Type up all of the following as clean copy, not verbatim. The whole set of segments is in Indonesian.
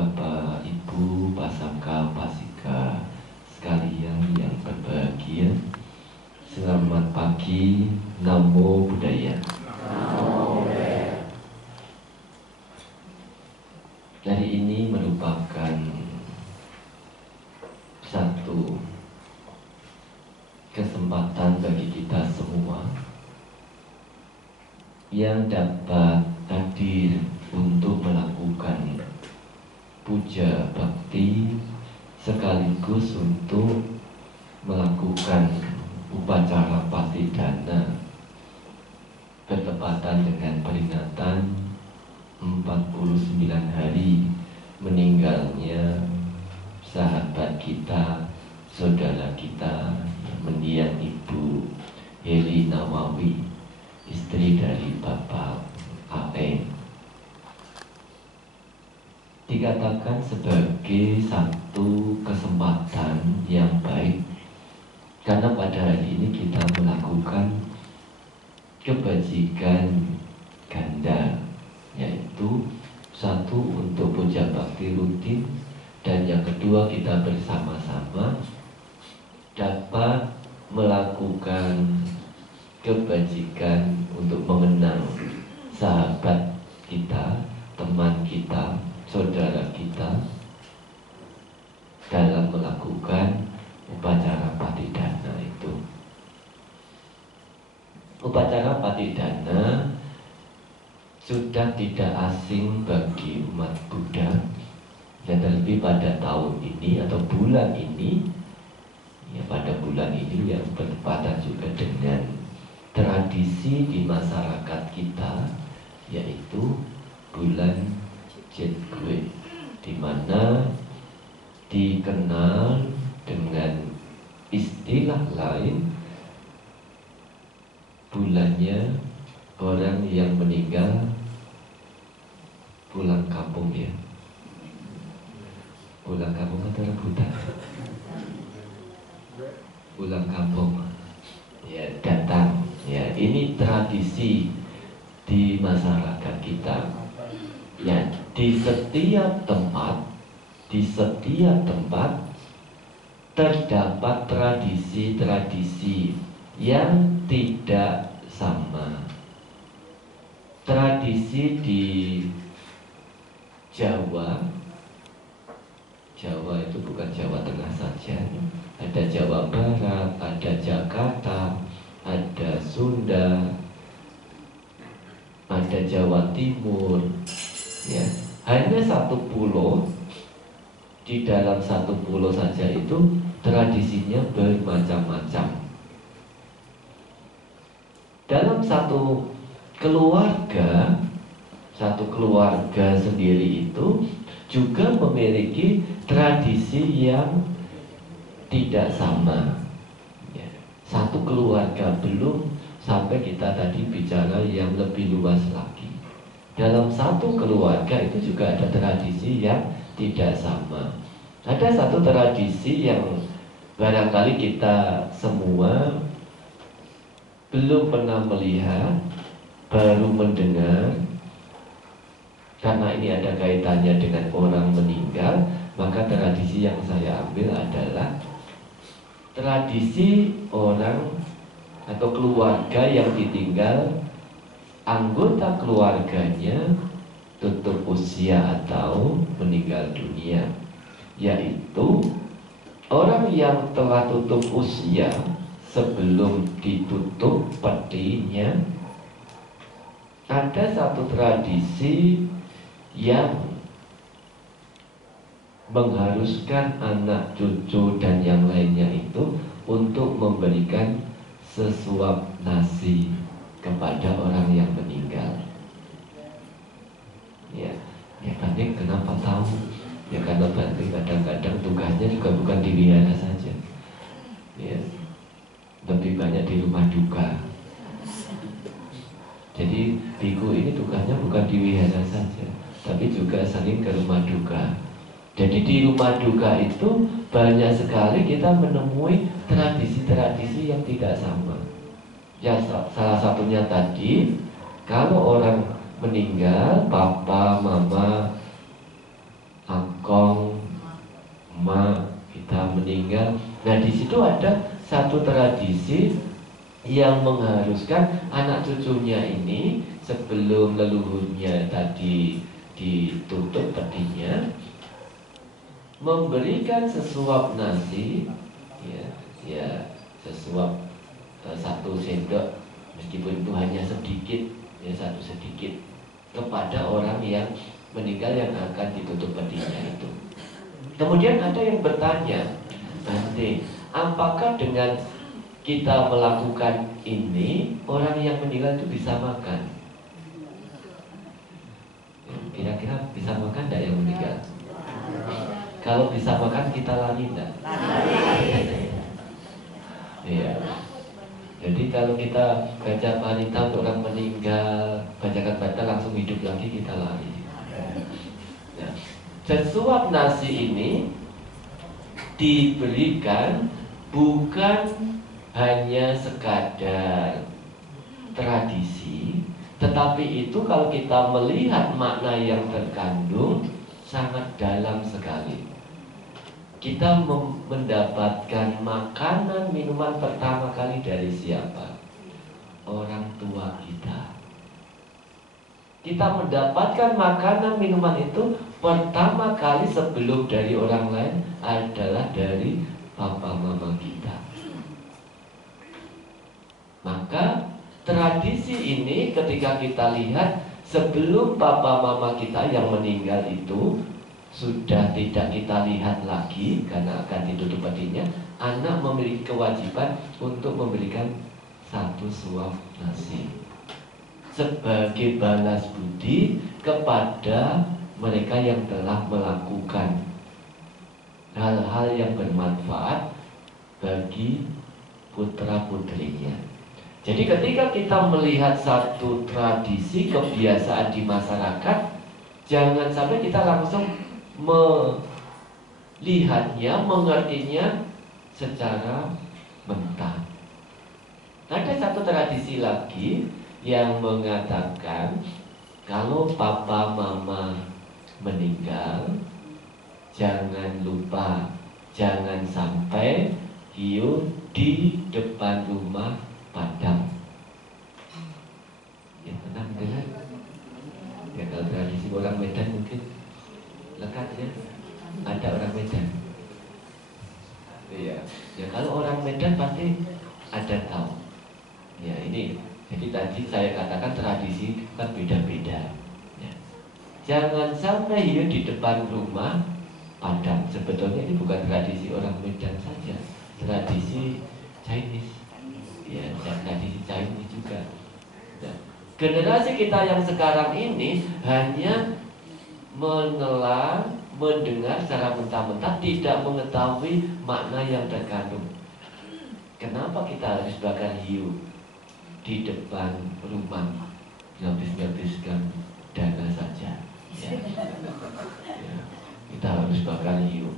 Bapak, Ibu, Pasaka, Pasika sekalian yang berbahagia. Selamat pagi, Namo Buddhaya. Namo Buddhaya. Hari ini merupakan satu kesempatan bagi kita semua yang dapat hadir untuk melakukan puja bakti sekaligus untuk melakukan upacara patidana bertepatan dengan peringatan 49 hari meninggalnya sahabat kita, saudara kita, mendiang Ibu Heli Nawawi, istri dari Bapak A.M. Dikatakan sebagai satu kesempatan yang baik karena pada hari ini kita melakukan kebajikan ganda, yaitu satu untuk puja bakti rutin, dan yang kedua kita bersama-sama dapat melakukan kebajikan untuk mengenang sahabat kita, teman kita, saudara kita dalam melakukan upacara patidana itu. Upacara patidana sudah tidak asing bagi umat Buddha, dan terlebih pada tahun ini atau bulan ini, ya pada bulan ini yang bertepatan juga dengan tradisi di masyarakat kita, yaitu bulan Jitgwe, di mana dikenal dengan istilah lain bulannya orang yang meninggal pulang kampung, ya. Pulang kampung atau rebutan? Pulang kampung, ya, datang. Ya, ini tradisi di masyarakat kita. Ya, di setiap tempat terdapat tradisi-tradisi yang tidak sama. Tradisi di Jawa itu bukan Jawa Tengah saja, ada Jawa Barat, ada Jakarta, ada Sunda, ada Jawa Timur, ya. Hanya satu pulau, di dalam satu pulau saja itu tradisinya bermacam-macam. Dalam satu keluarga sendiri itu juga memiliki tradisi yang tidak sama, ya. Satu keluarga, belum sampai kita tadi bicara yang lebih luas lagi. Dalam satu keluarga itu juga ada tradisi yang tidak sama. Ada satu tradisi yang barangkali kita semua belum pernah melihat, baru mendengar. Karena ini ada kaitannya dengan orang meninggal, maka tradisi yang saya ambil adalah tradisi orang atau keluarga yang ditinggal anggota keluarganya tutup usia atau meninggal dunia, yaitu orang yang telah tutup usia sebelum ditutup petinya. Ada satu tradisi yang mengharuskan anak cucu dan yang lainnya itu untuk memberikan sesuap nasi kepada orang yang meninggal. Ya, Bante kenapa tahu? Ya karena Bante kadang-kadang tugasnya juga bukan di wihara saja, ya, lebih banyak di rumah duka. Jadi biku ini tugasnya bukan di wihara saja, tapi juga sering ke rumah duka. Jadi di rumah duka itu banyak sekali kita menemui tradisi-tradisi yang tidak sama. Ya, salah satunya tadi, kalau orang meninggal, papa, mama, meninggal. Nah di situ ada satu tradisi yang mengharuskan anak cucunya ini sebelum leluhurnya tadi ditutup petinya, memberikan sesuap nasi, sesuap 1 sendok, meskipun itu hanya sedikit, 1 sedikit, kepada orang yang meninggal yang akan ditutup petinya itu. Kemudian ada yang bertanya, nanti apakah dengan kita melakukan ini orang yang meninggal itu bisa makan? Kira-kira bisa makan tidak yang meninggal? Kalau bisa makan kita lari enggak? Iya. Jadi kalau kita baca parita untuk orang meninggal, bacakan parita langsung hidup lagi, kita lari. Nah, sesuap nasi ini diberikan bukan hanya sekadar tradisi, tetapi itu kalau kita melihat makna yang terkandung sangat dalam sekali. Kita mendapatkan makanan, minuman pertama kali dari siapa? Orang tua kita. Kita mendapatkan makanan, minuman itu pertama kali sebelum dari orang lain adalah dari papa mama kita. Maka tradisi ini ketika kita lihat sebelum papa mama kita yang meninggal itu sudah tidak kita lihat lagi karena akan ditutup petinya, anak memiliki kewajiban untuk memberikan 1 suap nasi sebagai balas budi kepada mereka yang telah melakukan hal-hal yang bermanfaat bagi putra putrinya. Jadi ketika kita melihat satu tradisi kebiasaan di masyarakat, jangan sampai kita langsung melihatnya, mengertinya secara mentah. Ada satu tradisi lagi yang mengatakan kalau papa mama meninggal, jangan lupa, jangan sampai hiu di depan rumah padam. Ya, pernah dengar? Ya, kalau tradisi orang Medan mungkin lekat ya, ada orang Medan. Iya, ya kalau orang Medan pasti ada tahu. Ya ini, jadi tadi saya katakan tradisi kan beda-beda. Ya. Jangan sampai hiu di depan rumah padam. Sebetulnya ini bukan tradisi orang Medan saja, tradisi Chinese. Ya, tradisi Chinese juga. Nah, generasi kita yang sekarang ini hanya menelan, mendengar secara mentah-mentah, tidak mengetahui makna yang terkandung. Kenapa kita harus bakar hiu di depan rumah, ngabis-ngabiskan dana saja? Ya. Ya, kita harus bakar hiu.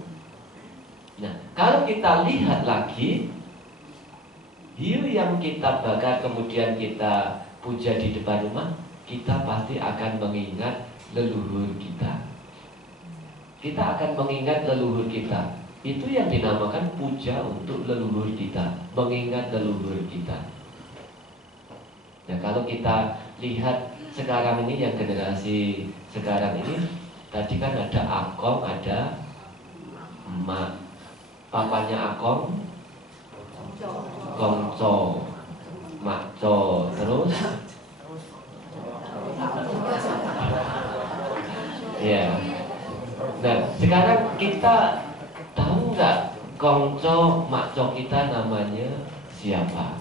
Nah, kalau kita lihat lagi, hiu yang kita bakar kemudian kita puja di depan rumah, kita pasti akan mengingat leluhur kita. Kita akan mengingat leluhur kita. Itu yang dinamakan puja untuk leluhur kita, mengingat leluhur kita. Nah, kalau kita lihat sekarang ini, yang generasi sekarang ini, tadi kan ada Akong, ada emak. Papanya Akong Kongco, Makco, terus ya. Nah, sekarang kita tahu nggak Kongco, Makco kita namanya siapa?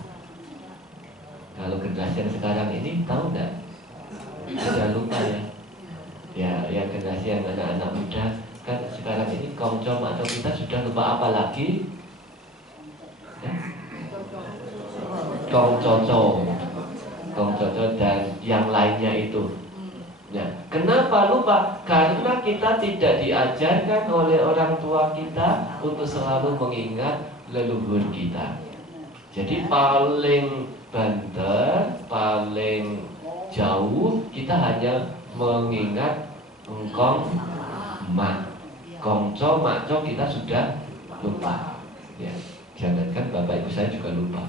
Kalau generasi yang sekarang ini tahu nggak? Sudah lupa ya. Ya, yang generasi yang anak-anak muda kan sekarang ini Kongco, Makco kita sudah lupa, apa lagi? Ya? Kongcoco, Kongcoco dan yang lainnya itu. Nah, kenapa lupa? Karena kita tidak diajarkan oleh orang tua kita untuk selalu mengingat leluhur kita. Jadi paling banter, paling jauh kita hanya mengingat engkong, mak, kongco, makco kita sudah lupa. Ya, jangankan bapak ibu saya juga lupa.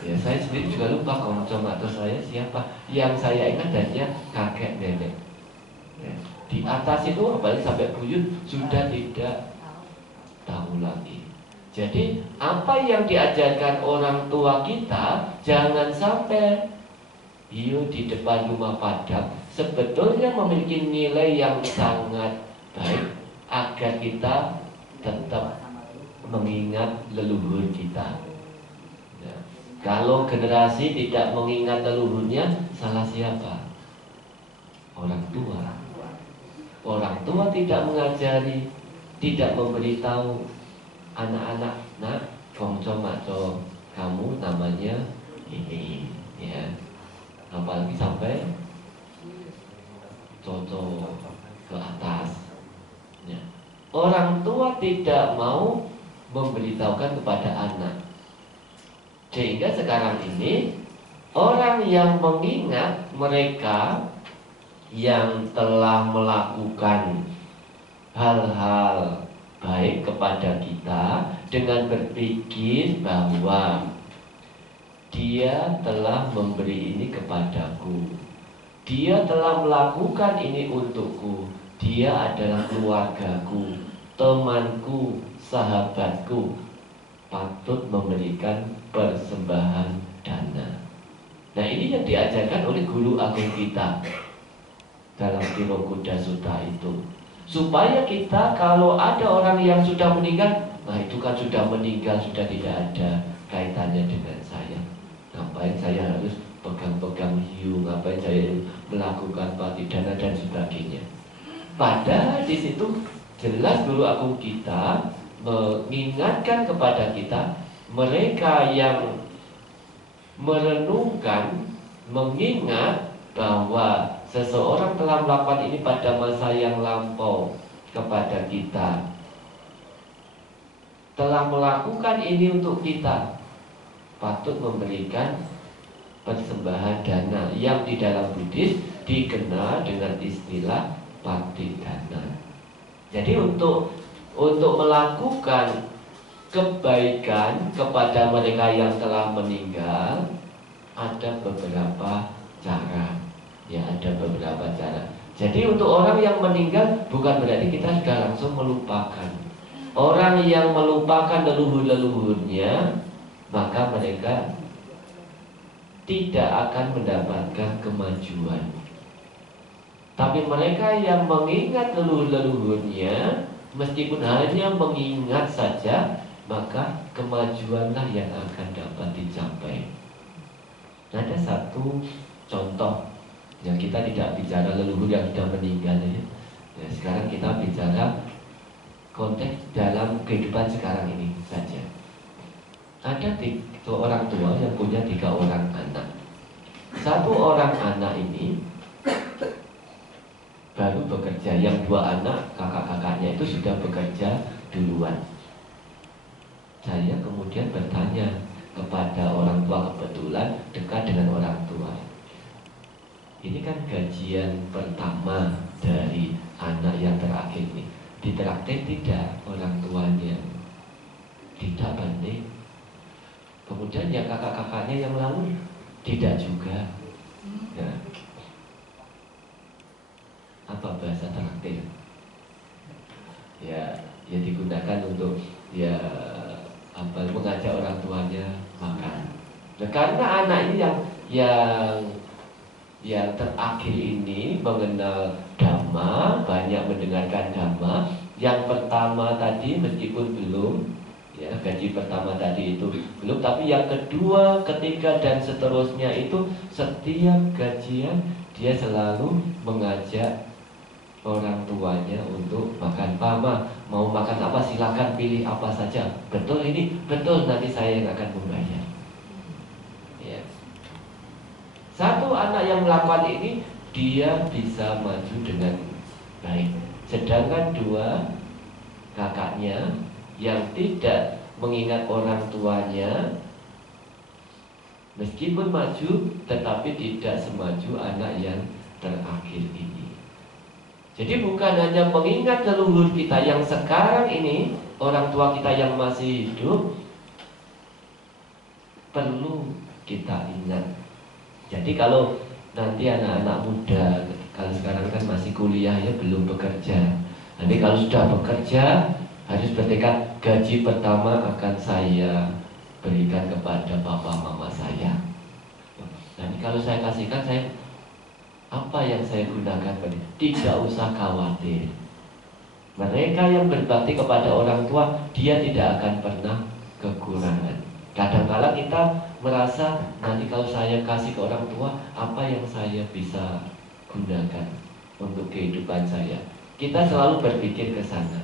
Ya, saya sendiri juga lupa koncomato saya siapa. Yang saya ingat hanya kakek nenek. Ya, di atas itu apalagi sampai buyut sudah tidak tahu lagi. Jadi apa yang diajarkan orang tua kita jangan sampai hiu di depan rumah padam sebetulnya memiliki nilai yang sangat baik agar kita tetap mengingat leluhur kita. Ya. Kalau generasi tidak mengingat leluhurnya, salah siapa? Orang tua. Orang tua tidak mengajari, tidak memberitahu anak-anak, nak, kongco maco, kamu namanya ini, ya. Apalagi sampai cocok ke atas. Ya. Orang tua tidak mau memberitahukan kepada anak. Sehingga sekarang ini orang yang mengingat mereka yang telah melakukan hal-hal baik kepada kita dengan berpikir bahwa dia telah memberi ini kepadaku, dia telah melakukan ini untukku, dia adalah keluargaku, temanku, sahabatku, patut memberikan persembahan dana. Nah, ini yang diajarkan oleh guru agung kita dalam Tiro Kuda Sutta itu, supaya kita kalau ada orang yang sudah meninggal, nah itu kan sudah meninggal, sudah tidak ada kaitannya dengan saya. Ngapain saya harus pegang-pegang hiu, ngapain saya melakukan patidana dan sebagainya. Padahal di situ jelas guru agung kita mengingatkan kepada kita, mereka yang merenungkan, mengingat bahwa seseorang telah melakukan ini pada masa yang lampau kepada kita, telah melakukan ini untuk kita, patut memberikan persembahan dana yang di dalam Buddhis dikenal dengan istilah patidana. Jadi untuk melakukan kebaikan kepada mereka yang telah meninggal ada beberapa cara. Ya, ada beberapa cara. Jadi untuk orang yang meninggal bukan berarti kita sudah langsung melupakan. Orang yang melupakan leluhur-leluhurnya, maka mereka tidak akan mendapatkan kemajuan. Tapi mereka yang mengingat leluhur-leluhurnya, meskipun hanya mengingat saja, maka kemajuanlah yang akan dapat dicapai. Ada satu contoh, yang kita tidak bicara leluhur yang sudah meninggal ya. Ya, sekarang kita bicara konteks dalam kehidupan sekarang ini saja. Ada orang tua yang punya 3 orang anak. Satu orang anak ini baru bekerja, yang 2 anak kakak-kakaknya itu sudah bekerja duluan. Saya kemudian bertanya kepada orang tua, kebetulan dekat dengan orang tua, ini kan gajian pertama dari anak yang terakhir ini, ditraktir tidak orang tuanya? Tidak, Bante. Kemudian yang kakak-kakaknya yang lalu tidak juga. Nah, apa bahasa traktir? Ya digunakan untuk mengajak orang tuanya makan. Nah, karena anak ini yang terakhir ini mengenal Dhamma, banyak mendengarkan Dhamma. Yang pertama tadi meskipun belum, ya gaji pertama tadi itu belum, tapi yang kedua, ketiga dan seterusnya itu setiap gajian dia selalu mengajak orang tuanya untuk makan. Mama mau makan apa, silakan pilih apa saja. Betul ini? Betul, nanti saya yang akan membayar. Ya. Satu anak yang melakukan ini, dia bisa maju dengan baik. Sedangkan 2 kakaknya yang tidak mengingat orang tuanya, meskipun maju, tetapi tidak semaju anak yang terakhir ini. Jadi bukan hanya mengingat leluhur kita yang sekarang ini, orang tua kita yang masih hidup perlu kita ingat. Jadi kalau nanti anak-anak muda, kalau sekarang kan masih kuliah ya, belum bekerja. Nanti kalau sudah bekerja harus bertekad, gaji pertama akan saya berikan kepada papa mama saya. Nanti kalau saya kasihkan, saya apa yang saya gunakan? Tidak usah khawatir. Mereka yang berbakti kepada orang tua, dia tidak akan pernah kekurangan. Kadang-kala kita merasa nanti kalau saya kasih ke orang tua, apa yang saya bisa gunakan untuk kehidupan saya. Kita selalu berpikir ke sana.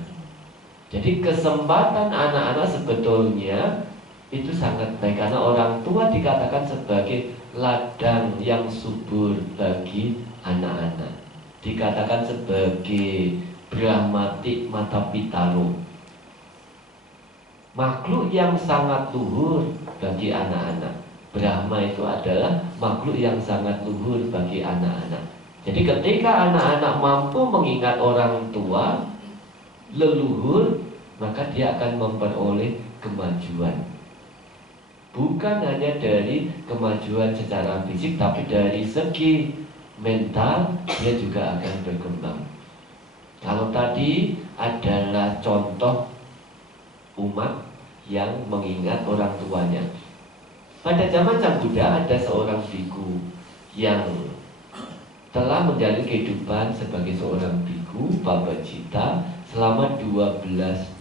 Jadi kesempatan anak-anak sebetulnya itu sangat baik, karena orang tua dikatakan sebagai ladang yang subur bagi anak-anak. Dikatakan sebagai Brahmatik Mata Pitaro, makhluk yang sangat luhur bagi anak-anak. Brahma itu adalah makhluk yang sangat luhur bagi anak-anak. Jadi ketika anak-anak mampu mengingat orang tua leluhur, maka dia akan memperoleh kemajuan. Bukan hanya dari kemajuan secara fisik, tapi dari segi mental dia juga akan berkembang. Kalau tadi adalah contoh umat yang mengingat orang tuanya. Pada zaman Sang Buddha ada seorang biku yang telah menjalani kehidupan sebagai seorang biku Pabajita selama 12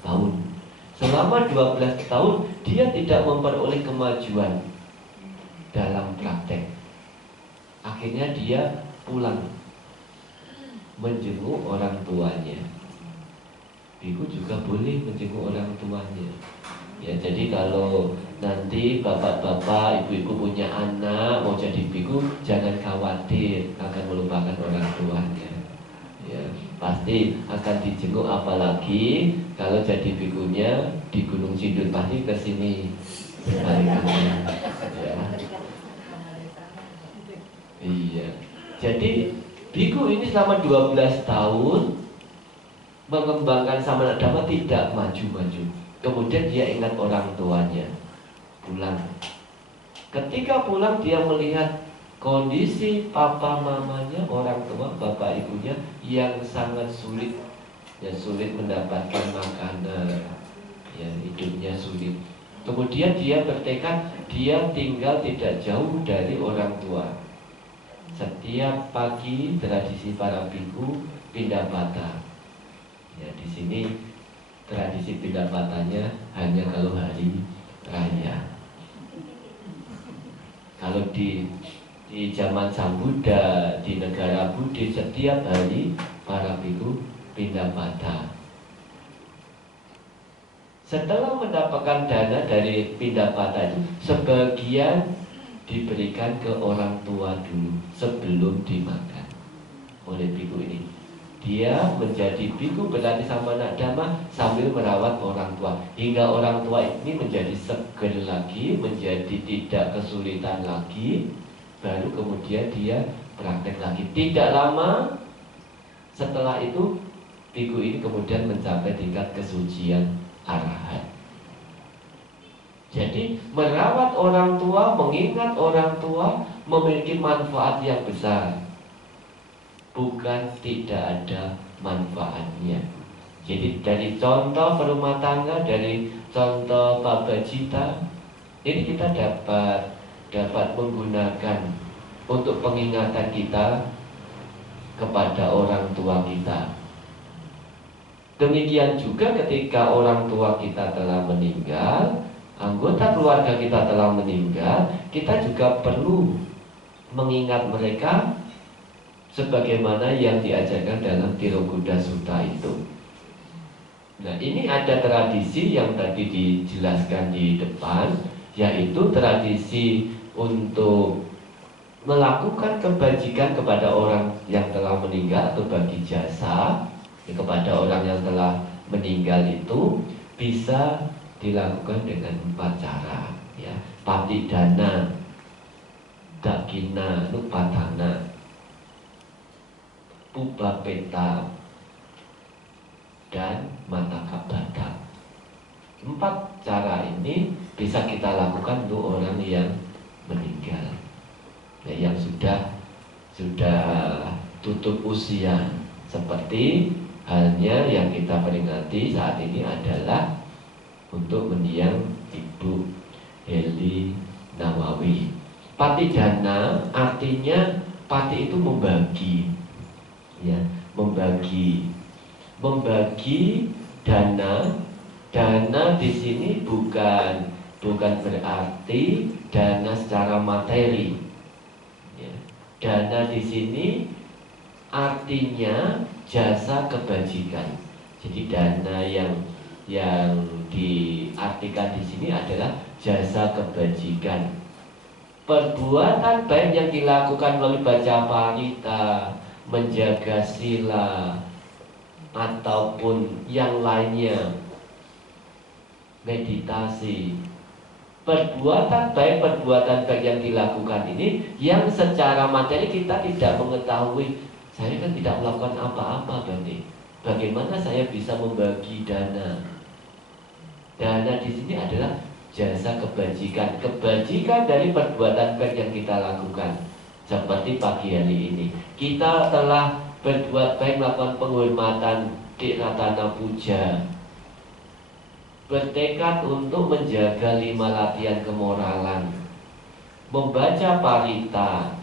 tahun. Selama 12 tahun dia tidak memperoleh kemajuan dalam praktek. Akhirnya dia pulang menjenguk orang tuanya. Biku juga boleh menjenguk orang tuanya. Ya, jadi kalau nanti bapak-bapak, ibu-ibu punya anak mau jadi biku, jangan khawatir akan melupakan orang tuanya. Ya, pasti akan dijenguk, apalagi kalau jadi bikunya di Gunung Sindur, pasti ke sini sekali-kali. Ya. Iya. Jadi biku ini selama 12 tahun mengembangkan samana dhamma tidak maju-maju. Kemudian dia ingat orang tuanya, pulang. Ketika pulang dia melihat kondisi papa mamanya, orang tua, bapak ibunya yang sangat sulit. Ya, sulit mendapatkan makanan. Ya, hidupnya sulit. Kemudian dia bertekad, dia tinggal tidak jauh dari orang tua. Setiap pagi tradisi para biku pindah bata. Ya, di sini tradisi pindah batanya hanya kalau hari raya. Kalau di zaman Sang Buddha, di negara Buddhis, setiap hari para biku pindah bata. Setelah mendapatkan dana dari pindah bata itu, sebagian diberikan ke orang tua dulu sebelum dimakan oleh biku ini. Dia menjadi biku berlatih samana dhamma sambil merawat orang tua, hingga orang tua ini menjadi seger lagi, menjadi tidak kesulitan lagi. Baru kemudian dia praktek lagi. Tidak lama setelah itu biku ini kemudian mencapai tingkat kesucian arahat. Jadi merawat orang tua, mengingat orang tua memiliki manfaat yang besar. Bukan tidak ada manfaatnya. Jadi dari contoh perumah tangga, dari contoh Pabajita, ini kita dapat menggunakan untuk pengingatan kita kepada orang tua kita. Demikian juga ketika orang tua kita telah meninggal, anggota keluarga kita telah meninggal, kita juga perlu mengingat mereka sebagaimana yang diajarkan dalam Tirokuda Sutta itu. Nah, ini ada tradisi yang tadi dijelaskan di depan, yaitu tradisi untuk melakukan kebajikan kepada orang yang telah meninggal atau bagi jasa kepada orang yang telah meninggal itu bisa dilakukan dengan 4 cara, ya. Patidana, dakina, nupatana, pubapeta, dan matakabata. 4 cara ini bisa kita lakukan untuk orang yang meninggal, yang sudah tutup usia. Seperti halnya yang kita peringati saat ini adalah untuk mendiang Ibu Heli Nawawi. Patidana artinya pati itu membagi, ya, membagi dana. Dana di sini bukan berarti dana secara materi. Ya. Dana di sini artinya jasa kebajikan. Jadi dana yang diartikan di sini adalah jasa kebajikan. Perbuatan baik yang dilakukan melalui baca parita, menjaga sila, ataupun yang lainnya, meditasi. Perbuatan baik yang dilakukan ini yang secara materi kita tidak mengetahui. Saya kan tidak melakukan apa-apa, bagaimana saya bisa membagi dana? Dana di sini adalah jasa kebajikan. Kebajikan dari perbuatan baik yang kita lakukan. Seperti pagi hari ini kita telah berbuat baik, melakukan penghormatan di Ratana Puja, bertekad untuk menjaga 5 latihan kemoralan, membaca parita,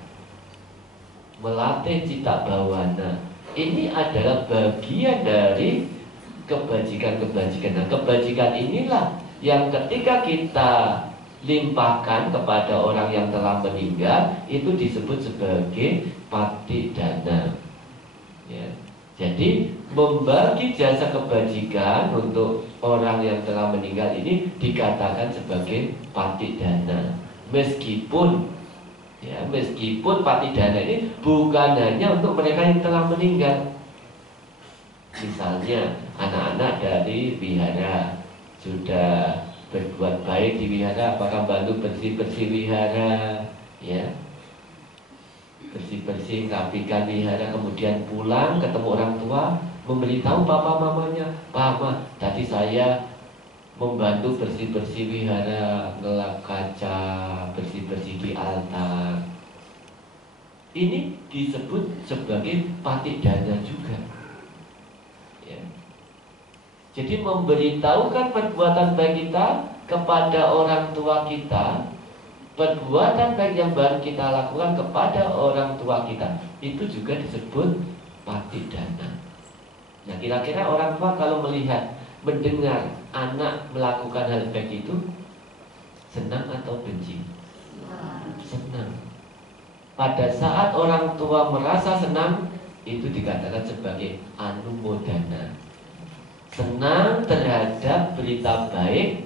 melatih cita bawana. Ini adalah bagian dari kebajikan-kebajikan. Nah, kebajikan inilah yang ketika kita limpahkan kepada orang yang telah meninggal, itu disebut sebagai patidana. Ya. Jadi membagi jasa kebajikan untuk orang yang telah meninggal ini dikatakan sebagai patidana. Meskipun patidana ini bukan hanya untuk mereka yang telah meninggal. Misalnya anak-anak dari wihara sudah berbuat baik di wihara, apakah bantu bersih-bersih wihara, ya, bersih-bersih, rapikan wihara, kemudian pulang ketemu orang tua, memberitahu papa mamanya, "Mama, tadi saya membantu bersih-bersih wihara, ngelap kaca, bersih-bersih di altar." Ini disebut sebagai patidana juga, ya. Jadi memberitahukan perbuatan baik kita kepada orang tua kita, perbuatan baik yang baru kita lakukan kepada orang tua kita, itu juga disebut patidana. Nah, kira-kira orang tua kalau melihat, mendengar anak melakukan hal baik itu senang atau benci? Senang. Pada saat orang tua merasa senang, itu dikatakan sebagai anumodana. Senang terhadap berita baik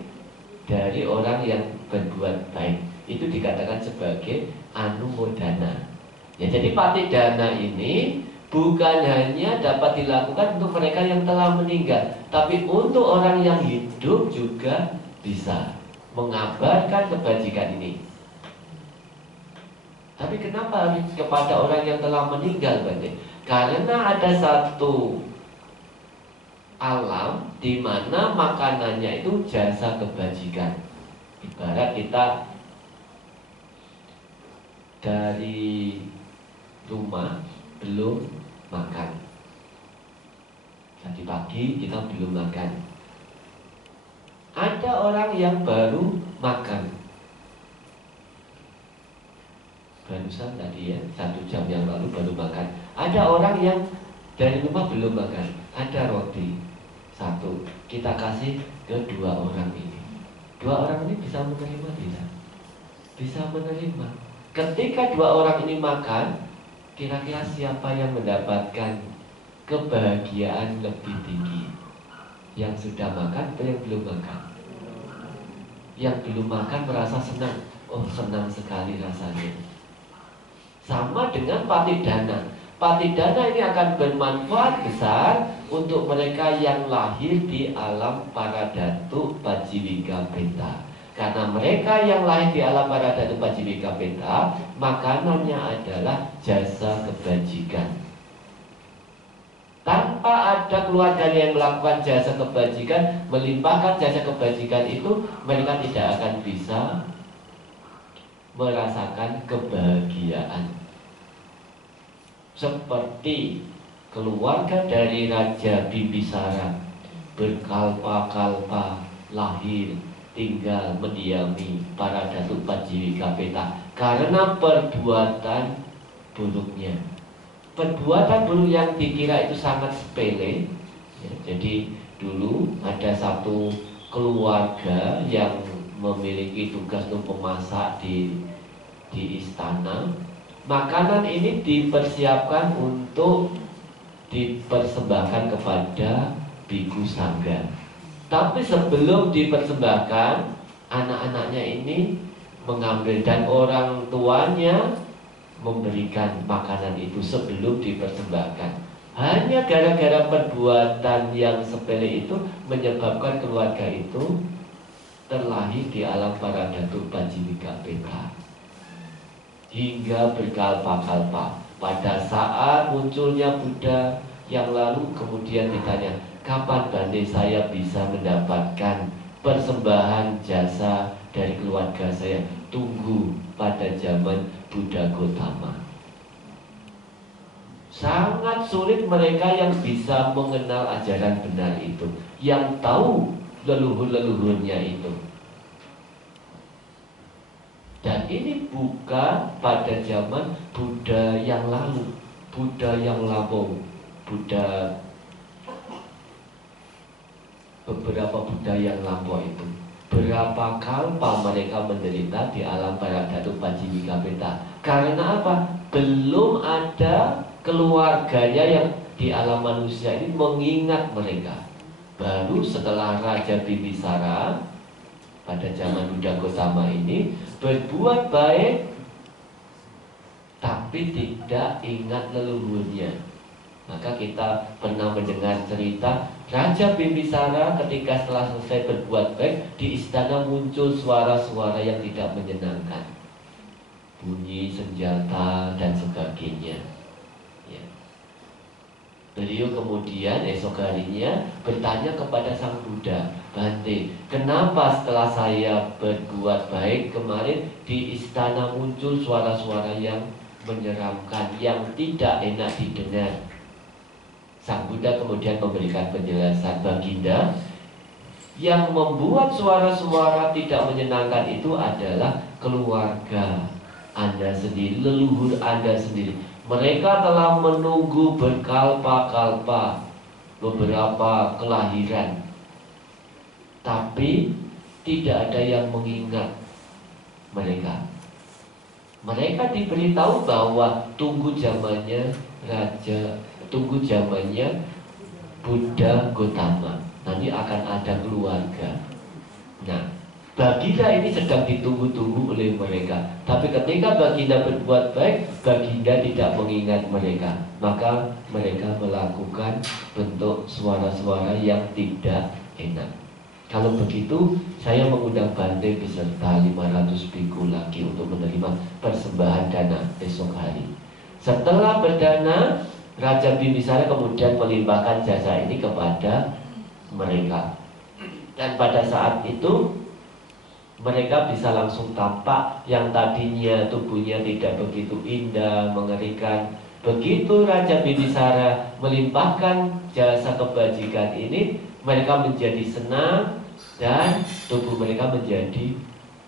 dari orang yang berbuat baik, itu dikatakan sebagai anumodana. Ya, jadi patidana ini bukan hanya dapat dilakukan untuk mereka yang telah meninggal, tapi untuk orang yang hidup juga bisa mengabarkan kebajikan ini. Tapi kenapa harus kepada orang yang telah meninggal, Bante? Karena ada satu alam di mana makanannya itu jasa kebajikan. Ibarat kita dari rumah belum makan, tadi pagi kita belum makan. Ada orang yang baru makan, barusan tadi ya, 1 jam yang lalu baru makan. Ada orang yang dari rumah belum makan, ada roti 1, kita kasih ke 2 orang ini. 2 orang ini bisa menerima tidak? Bisa menerima. Ketika 2 orang ini makan, kira-kira siapa yang mendapatkan kebahagiaan lebih tinggi? Yang sudah makan atau yang belum makan? Yang belum makan merasa senang. Oh, senang sekali rasanya. Sama dengan patidana. Patidana ini akan bermanfaat besar untuk mereka yang lahir di alam Paradatu Pajiwika Peta. Karena mereka yang lahir di alam Paradatu Pajiwika Peta, makanannya adalah jasa kebajikan. Tanpa ada keluarganya yang melakukan jasa kebajikan, melimpahkan jasa kebajikan itu, mereka tidak akan bisa merasakan kebahagiaan. Seperti keluarga dari Raja Bimbisara, berkalpa-kalpa lahir, tinggal, mendiami para Datuk Pajiwikapeta karena perbuatan buruknya. Perbuatan buruk yang dikira itu sangat sepele ya, jadi dulu ada satu keluarga yang memiliki tugas untuk memasak di istana. Makanan ini dipersiapkan untuk dipersembahkan kepada biku sangga. Tapi sebelum dipersembahkan, anak-anaknya ini mengambil dan orang tuanya memberikan makanan itu sebelum dipersembahkan. Hanya gara-gara perbuatan yang sepele itu menyebabkan keluarga itu terlahir di alam para Datuk Pajiwikapeta hingga berkalpa-kalpa. Pada saat munculnya Buddha yang lalu, kemudian ditanya, kapan Bante saya bisa mendapatkan persembahan jasa dari keluarga saya? Tunggu pada zaman Buddha Gotama. Sangat sulit mereka yang bisa mengenal ajaran benar itu, yang tahu leluhur-leluhurnya itu. Dan ini bukan pada zaman Buddha yang lalu, Buddha yang lampau, Buddha beberapa Buddha yang lampau itu. Berapa kalpa mereka menderita di alam para Datuk Pajiwikapeta. Karena apa? Belum ada keluarganya yang di alam manusia ini mengingat mereka. Baru setelah Raja Bimbisara pada zaman Buddha Gotama ini berbuat baik tapi tidak ingat leluhurnya. Maka kita pernah mendengar cerita Raja Bimbisara ketika setelah selesai berbuat baik, di istana muncul suara-suara yang tidak menyenangkan, bunyi senjata dan sebagainya ya. Beliau kemudian esok harinya bertanya kepada Sang Buddha, Bante, kenapa setelah saya berbuat baik kemarin di istana muncul suara-suara yang menyeramkan, yang tidak enak didengar? Sang Buddha kemudian memberikan penjelasan, Baginda, yang membuat suara-suara tidak menyenangkan itu adalah keluarga Anda sendiri, leluhur Anda sendiri. Mereka telah menunggu berkalpa-kalpa beberapa kelahiran, tapi tidak ada yang mengingat mereka. Mereka diberitahu bahwa tunggu zamannya Buddha Gotama, nanti akan ada keluarga. Nah, Baginda ini sedang ditunggu-tunggu oleh mereka. Tapi ketika Baginda berbuat baik, Baginda tidak mengingat mereka. Maka mereka melakukan bentuk suara-suara yang tidak enak. Kalau begitu, saya mengundang Bante beserta 500 biku lagi untuk menerima persembahan dana esok hari. Setelah berdana, Raja Bimbisara kemudian melimpahkan jasa ini kepada mereka. Dan pada saat itu mereka bisa langsung tampak yang tadinya tubuhnya tidak begitu indah, mengerikan. Begitu Raja Bimbisara melimpahkan jasa kebajikan ini, mereka menjadi senang dan tubuh mereka menjadi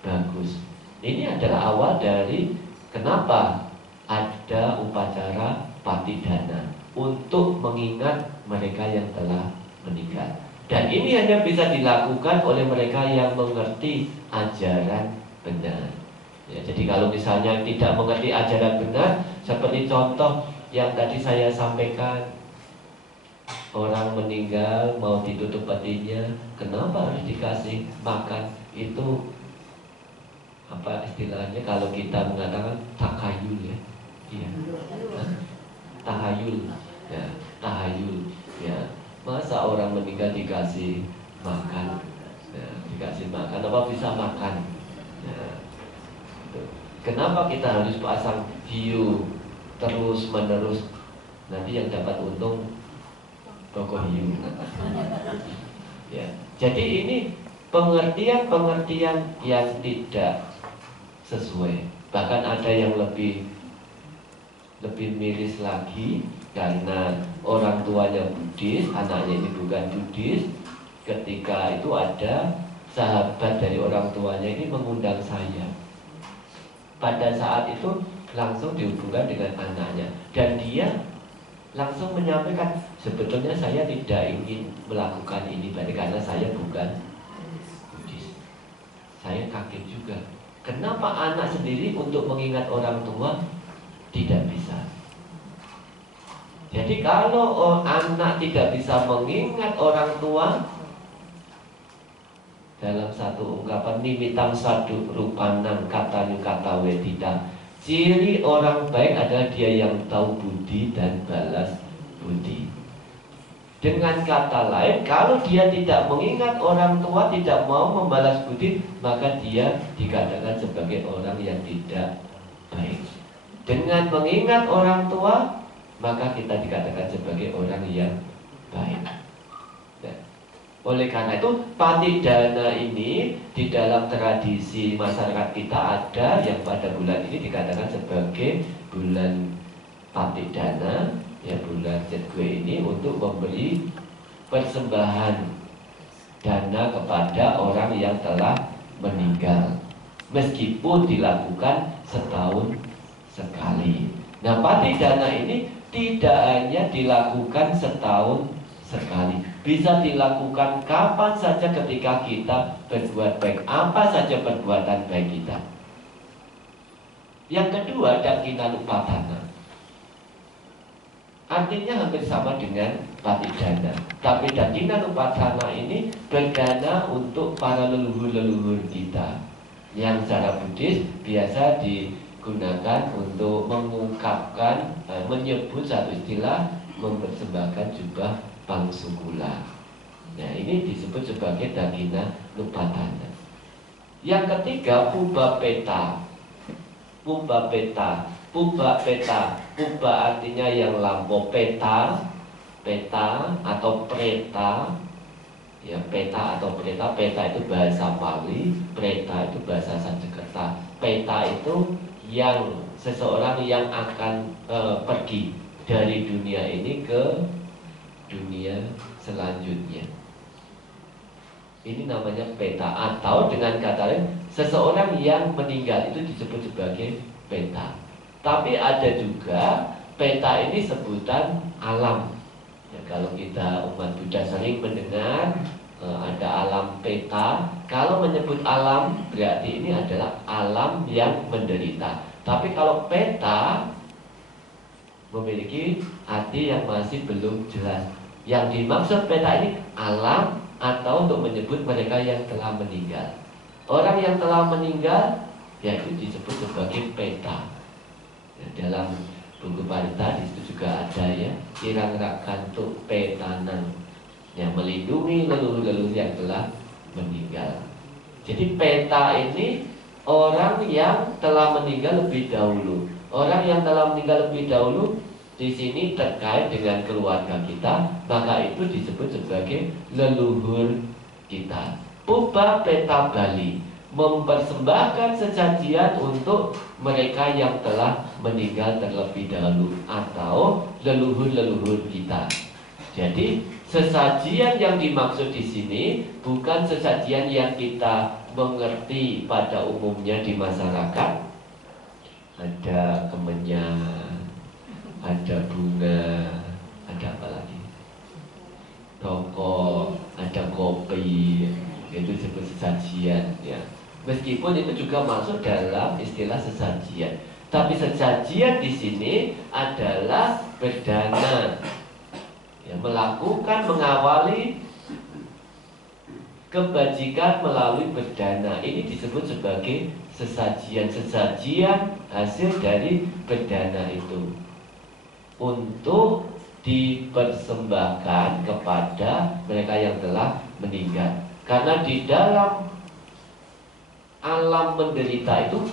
bagus. Ini adalah awal dari kenapa ada upacara patidana, untuk mengingat mereka yang telah meninggal. Dan ini hanya bisa dilakukan oleh mereka yang mengerti ajaran benar ya. Jadi kalau misalnya tidak mengerti ajaran benar, seperti contoh yang tadi saya sampaikan, orang meninggal mau ditutup petinya, kenapa harus dikasih makan? Itu apa istilahnya kalau kita mengatakan takayul ya, iya. Tahayul ya, tahayul ya. Masa orang meninggal dikasih makan ya, dikasih makan, apa bisa makan ya, gitu. Kenapa kita harus pasang hiu terus menerus? Nanti yang dapat untung Kokohiu. Ya, jadi ini pengertian-pengertian yang tidak sesuai. Bahkan ada yang lebih miris lagi, karena orang tuanya Buddhis, anaknya ini bukan Buddhis. Ketika itu ada sahabat dari orang tuanya ini mengundang saya. Pada saat itu langsung dihubungkan dengan anaknya, dan dia langsung menyampaikan, sebetulnya saya tidak ingin melakukan ini karena saya bukan Buddhis. Saya kaget juga, kenapa anak sendiri untuk mengingat orang tua tidak bisa. Jadi kalau anak tidak bisa mengingat orang tua, dalam satu ungkapan nimitam sadu rupanang kata wedita, ciri orang baik adalah dia yang tahu budi dan balas budi. Dengan kata lain, kalau dia tidak mengingat orang tua, tidak mau membalas budi, maka dia dikatakan sebagai orang yang tidak baik. Dengan mengingat orang tua, maka kita dikatakan sebagai orang yang baik. Oleh karena itu, patidana ini di dalam tradisi masyarakat kita ada yang pada bulan ini dikatakan sebagai bulan patidana, ya, bulan Cetgue ini untuk memberi persembahan dana kepada orang yang telah meninggal, meskipun dilakukan setahun sekali. Nah, patidana ini tidak hanya dilakukan setahun sekali, bisa dilakukan kapan saja ketika kita berbuat baik, apa saja perbuatan baik kita. Yang kedua, dakinanupatana. Artinya hampir sama dengan patidana, tapi dakinanupatana ini berdana untuk para leluhur-leluhur kita, yang secara Buddhis biasa digunakan untuk mengungkapkan, menyebut satu istilah, mempersembahkan jubah pangsukula. Nah, ini disebut sebagai dakinanupatana. Yang ketiga, pubapeta. Pubapeta. Puba artinya yang lampau, peta atau preta. Ya, peta atau preta. Peta itu bahasa Pali, preta itu bahasa Sanskerta. Peta itu yang seseorang yang akan pergi dari dunia ini ke dunia selanjutnya. Ini namanya peta, atau dengan kata lain, seseorang yang meninggal itu disebut sebagai peta. Tapi ada juga peta ini sebutan alam. Ya, kalau kita umat Buddha sering mendengar ada alam peta. Kalau menyebut alam berarti ini adalah alam yang menderita. Tapi kalau peta memiliki arti yang masih belum jelas. Yang dimaksud peta ini alam, atau untuk menyebut mereka yang telah meninggal. Orang yang telah meninggal, yaitu disebut sebagai peta. Ya, dalam buku Parita disitu juga ada, ya, kirang rakantuk petanan, yang melindungi leluhur-leluhur yang telah meninggal. Jadi peta ini orang yang telah meninggal lebih dahulu. Orang yang telah meninggal lebih dahulu di sini terkait dengan keluarga kita, maka itu disebut sebagai leluhur kita. Puba peta Bali, mempersembahkan sesajian untuk mereka yang telah meninggal terlebih dahulu, atau leluhur-leluhur kita. Jadi sesajian yang dimaksud di sini bukan sesajian yang kita mengerti pada umumnya di masyarakat. Ada kemenyan, ada bunga, ada apa lagi? Rokok, ada kopi, itu disebut sesajian, ya. Meskipun itu juga masuk dalam istilah sesajian, tapi sesajian di sini adalah berdana, ya, melakukan, mengawali kebajikan melalui berdana. Ini disebut sebagai sesajian hasil dari berdana itu, untuk dipersembahkan kepada mereka yang telah meninggal. Karena di dalam alam menderita itu,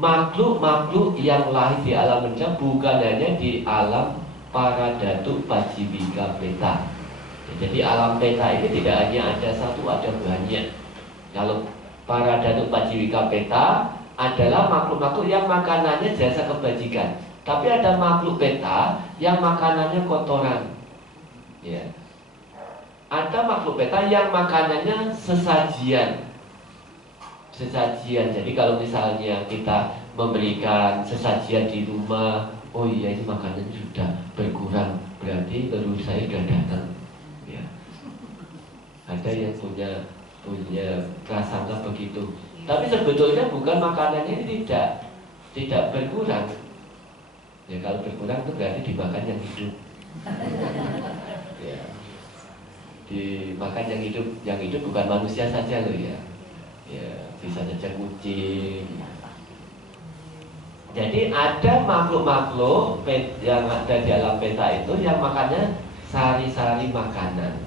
makhluk-makhluk yang lahir di alam menderita bukan hanya di alam para datu pajibika peta, Jadi alam peta ini tidak hanya ada satu, ada banyak. Kalau para Datuk Pajiwika peta adalah makhluk-makhluk yang makanannya jasa kebajikan. Tapi ada makhluk peta yang makanannya kotoran. Ya. Ada makhluk peta yang makanannya sesajian. Sesajian. Jadi kalau misalnya kita memberikan sesajian di rumah, oh iya ini makanannya sudah berkurang, berarti leluhur saya sudah datang. Ya. Ada yang punya prasangka begitu. Tapi sebetulnya bukan makanannya ini tidak berkurang. Ya kalau berkurang itu berarti dimakan yang hidup. Ya. Dimakan yang hidup bukan manusia saja loh ya. Ya bisa saja kucing. Jadi ada makhluk-makhluk yang ada di alam peta itu yang makannya sari-sari makanan.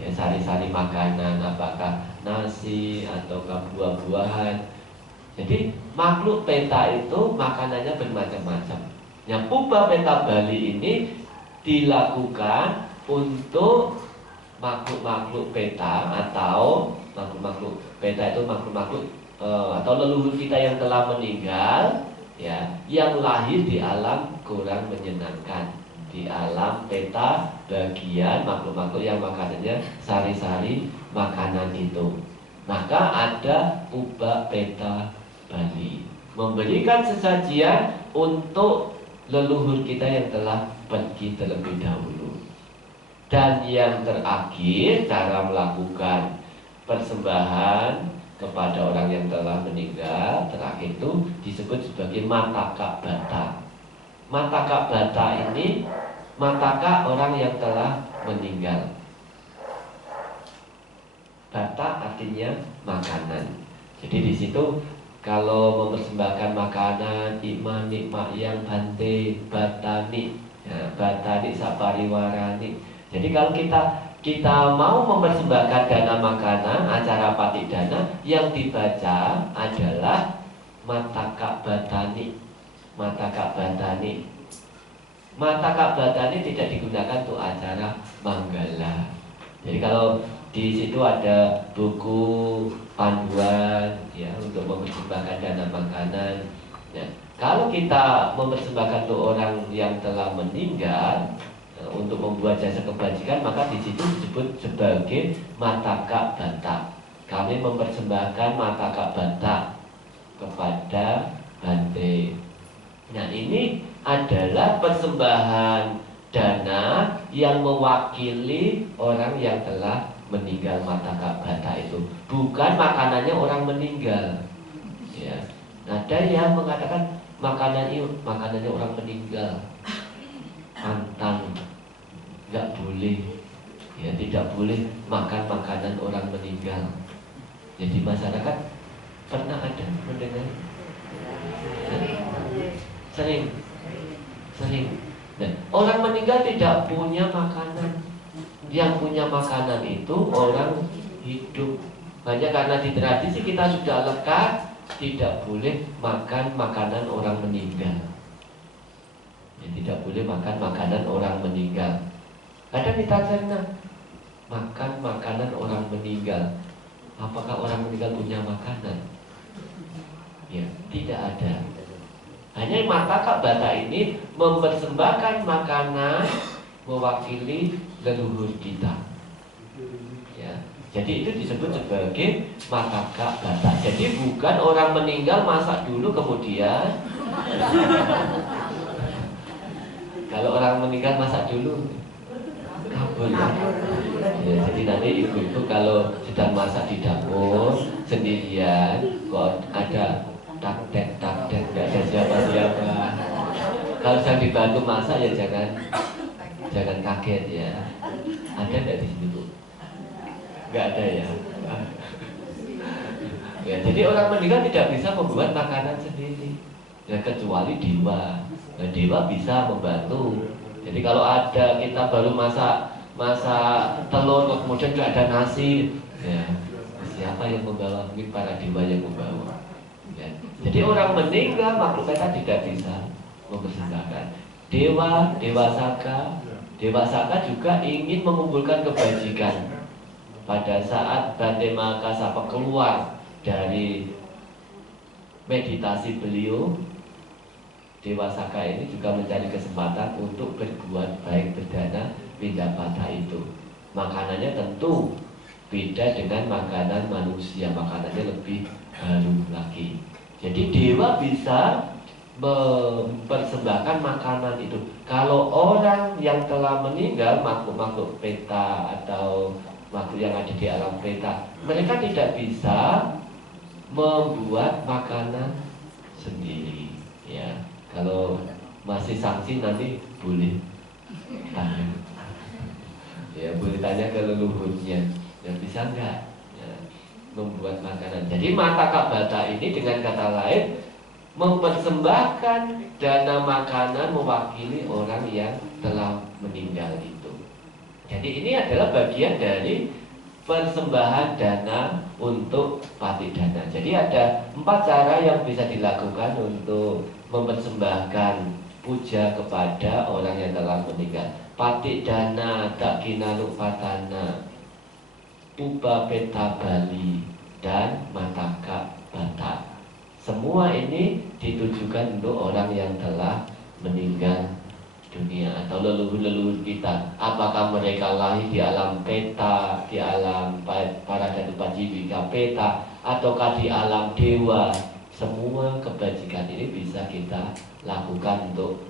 Ya, sari-sari makanan, apakah nasi ataukah buah-buahan. Jadi makhluk peta itu makanannya bermacam-macam. Yang puba peta Bali ini dilakukan untuk makhluk-makhluk peta atau makhluk-makhluk peta itu makhluk-makhluk atau leluhur kita yang telah meninggal, ya, yang lahir di alam kurang menyenangkan. Di alam peta bagian makhluk-makhluk yang makanannya sari-sari makanan itu. Maka ada puba peta Bali memberikan sesajian untuk leluhur kita yang telah pergi terlebih dahulu. Dan yang terakhir, cara melakukan persembahan kepada orang yang telah meninggal terakhir itu disebut sebagai mataka bata. Mataka bata ini mataka orang yang telah meninggal. Bata artinya makanan. Jadi di situ kalau mempersembahkan makanan imani makyang bante batani, ya, batani sapariwarani. Jadi kalau kita mau mempersembahkan dana makanan acara patik dana, yang dibaca adalah mataka batani. Mataka batani. Mataka batani tidak digunakan untuk acara manggala. Jadi kalau di situ ada buku panduan ya untuk mempersembahkan dana makanan. Ya, kalau kita mempersembahkan untuk orang yang telah meninggal untuk membuat jasa kebajikan, maka di situ disebut sebagai mataka bata. Kami mempersembahkan mataka bata kepada Bante. Nah ini adalah persembahan dana yang mewakili orang yang telah meninggal mataka bata itu, bukan makanannya orang meninggal. Ya, ada yang mengatakan makanannya orang meninggal, pantang, nggak boleh, ya tidak boleh makan makanan orang meninggal. Jadi masyarakat pernah ada mendengar? Sering. Nah, orang meninggal tidak punya makanan. Yang punya makanan itu orang hidup. Hanya karena di tradisi kita sudah lekat, tidak boleh makan makanan orang meninggal. Ya, tidak boleh makan makanan orang meninggal. Kadang kita cerna makan makanan orang meninggal. Apakah orang meninggal punya makanan? Ya, tidak ada. Hanya mataka bata ini mempersembahkan makanan mewakili leluhur kita. Ya, jadi itu disebut sebagai mataka bata. Jadi bukan orang meninggal masak dulu kemudian. Kalau orang meninggal masak dulu kabur ya. Ya, jadi nanti ibu-ibu kalau sedang masak di dapur sendirian, kok ada tak-tek, nggak ada siapa-siapa. Kalau sedang dibantu masak ya jangan kaget ya. Ada nggak di sini Bu? Nggak ada ya. Ya, jadi orang meninggal tidak bisa membuat makanan sendiri. Ya kecuali dewa. Nah, dewa bisa membantu. Jadi kalau ada kita baru masak telur kemudian juga ada nasi, ya siapa yang membawa? Mungkin para dewa yang membawa. Ya. Jadi orang meninggal makhluk peta tidak bisa mempersembahkan. Dewa saka, Dewa Saka juga ingin mengumpulkan kebajikan. Pada saat Batema Kasapa keluar dari meditasi beliau, Dewa Saka ini juga mencari kesempatan untuk berbuat baik berdana Pindapata itu. Makanannya tentu beda dengan makanan manusia, makanannya lebih harum lagi. Jadi dewa bisa mempersembahkan makanan itu. Kalau orang yang telah meninggal, makhluk-makhluk peta atau makhluk yang ada di alam peta, mereka tidak bisa membuat makanan sendiri. Ya, kalau masih sanksi nanti boleh tanya. Ya, boleh tanya ke leluhurnya. Ya, bisa nggak ya, membuat makanan. Jadi mata Bata ini dengan kata lain mempersembahkan dana makanan mewakili orang yang telah meninggal itu. Jadi ini adalah bagian dari persembahan dana untuk patidana. Jadi ada 4 cara yang bisa dilakukan untuk mempersembahkan puja kepada orang yang telah meninggal. Patidana, dakinanupatana, Uba Peta Bali, dan Mataka Bata. Semua ini ditujukan untuk orang yang telah meninggal dunia atau leluhur-leluhur kita. Apakah mereka lahir di alam peta, di alam para datu pajiwika peta, ataukah di alam dewa. Semua kebajikan ini bisa kita lakukan untuk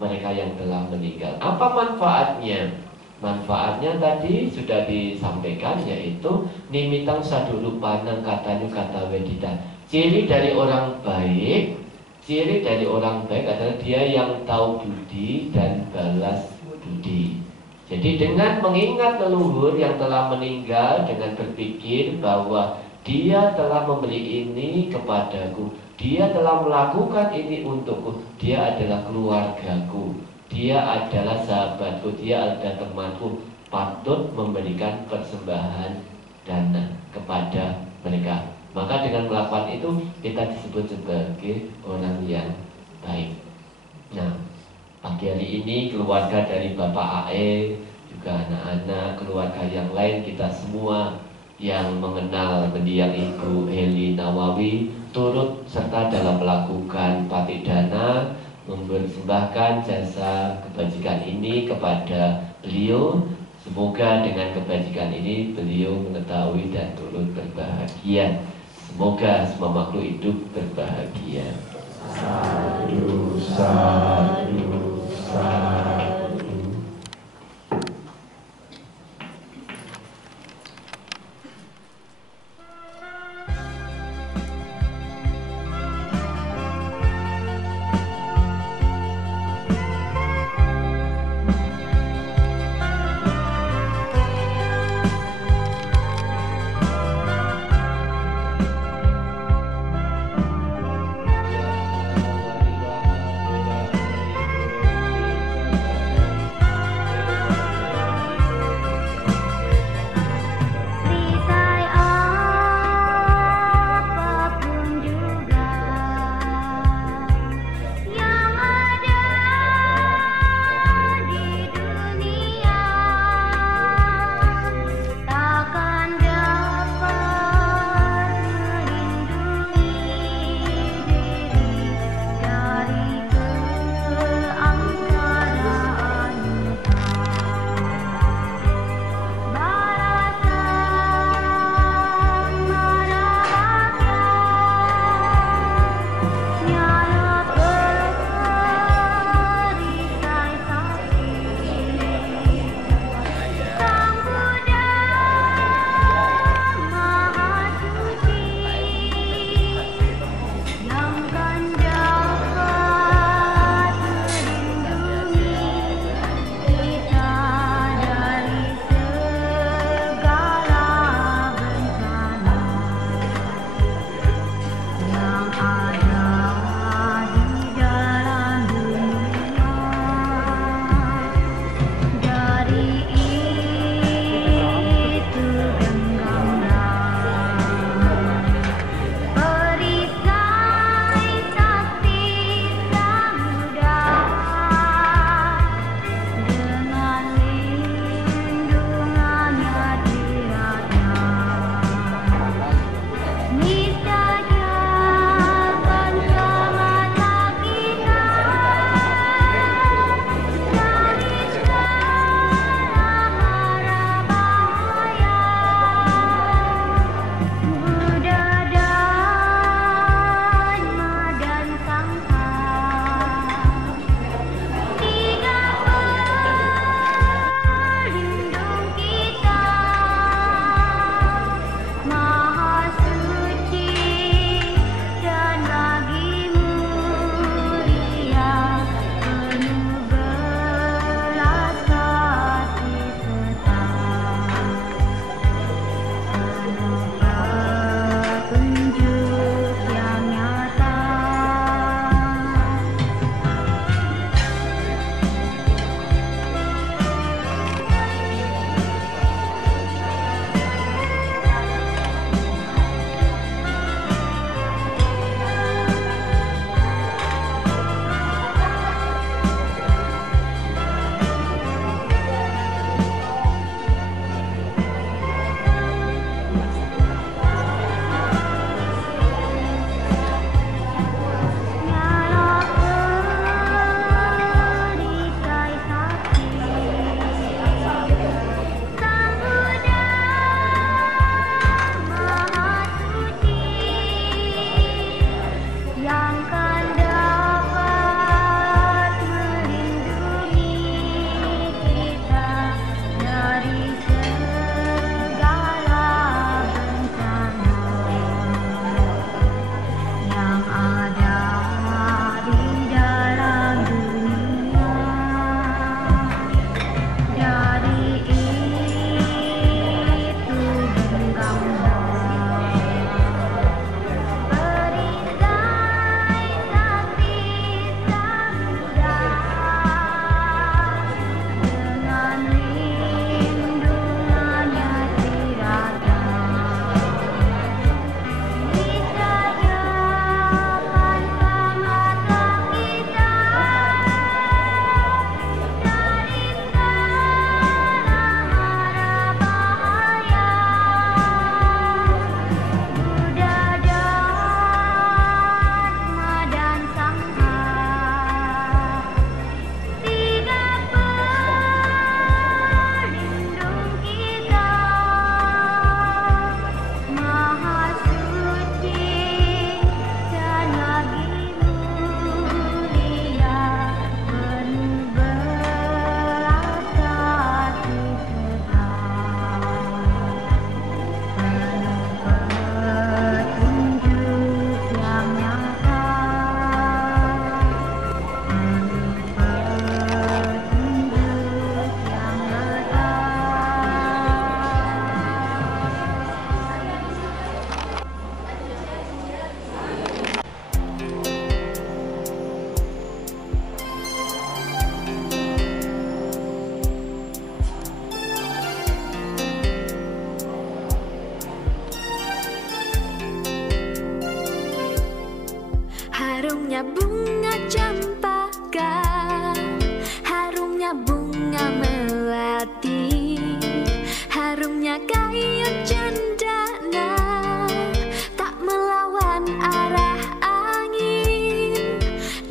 mereka yang telah meninggal. Apa manfaatnya? Manfaatnya tadi sudah disampaikan, yaitu nimitang sadulupanang katanu kata wedita. Ciri dari orang baik, ciri dari orang baik adalah dia yang tahu budi dan balas budi. Jadi dengan mengingat leluhur yang telah meninggal, dengan berpikir bahwa dia telah memberi ini kepadaku, dia telah melakukan ini untukku, dia adalah keluargaku, dia adalah sahabatku, dia adalah temanku, patut memberikan persembahan dana kepada mereka. Maka dengan melakukan itu kita disebut sebagai orang yang baik. Nah, pagi hari ini keluarga dari Bapak AE, juga anak-anak, keluarga yang lain, kita semua yang mengenal mendiang Ibu Heli Nawawi turut serta dalam melakukan patidana, mempersembahkan jasa kebajikan ini kepada beliau. Semoga dengan kebajikan ini beliau mengetahui dan turut berbahagia. Semoga semua makhluk hidup berbahagia. Sadu, sadu, sadu.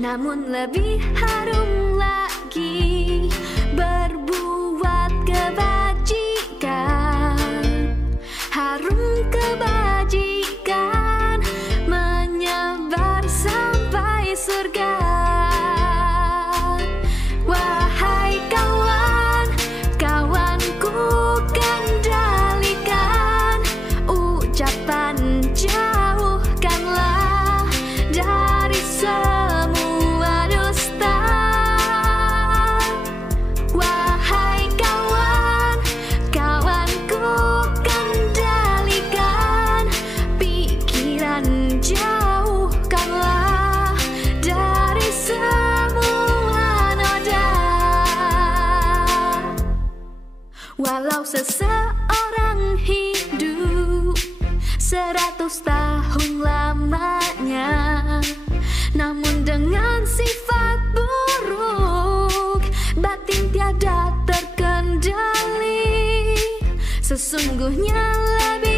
namun lebih harum lagi berbuat kebajikan. Harum kebajikan menyebar sampai surga. Wahai kawan, kawanku, kendalikan ucapan, jauhkanlah dari semua dusta. Wahai kawan, kawanku, kendalikan pikiran, jauhkanlah dari semua noda. Walau seseorang hidup 100 tahun lamanya, namun dengan sifat buruk, batin tiada terkendali. Sesungguhnya lebih